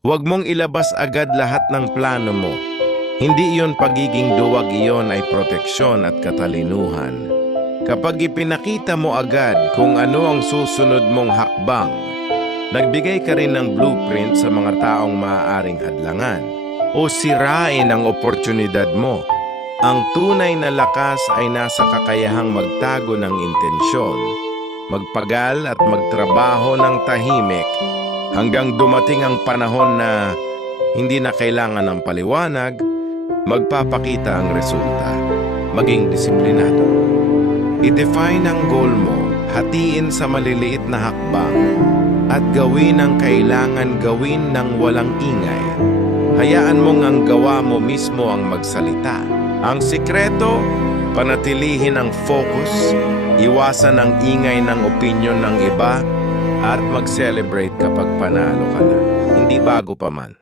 Huwag mong ilabas agad lahat ng plano mo. Hindi iyon pagiging duwag, iyon ay proteksyon at katalinuhan. Kapag ipinakita mo agad kung ano ang susunod mong hakbang, nagbigay ka rin ng blueprint sa mga taong maaaring hadlangan o sirain ang oportunidad mo. Ang tunay na lakas ay nasa kakayahang magtago ng intensyon, magpagal at magtrabaho ng tahimik hanggang dumating ang panahon na hindi na kailangan ng paliwanag, magpapakita ang resulta. Maging disiplinado. I-define ang goal mo, hatiin sa maliliit na hakbang, at gawin ang kailangan gawin ng walang ingay. Hayaan mong ang gawa mo mismo ang magsalita. Ang sikreto, panatilihin ang focus, iwasan ang ingay ng opinyon ng iba, at mag-celebrate kapag panalo ka na. Hindi bago pa man.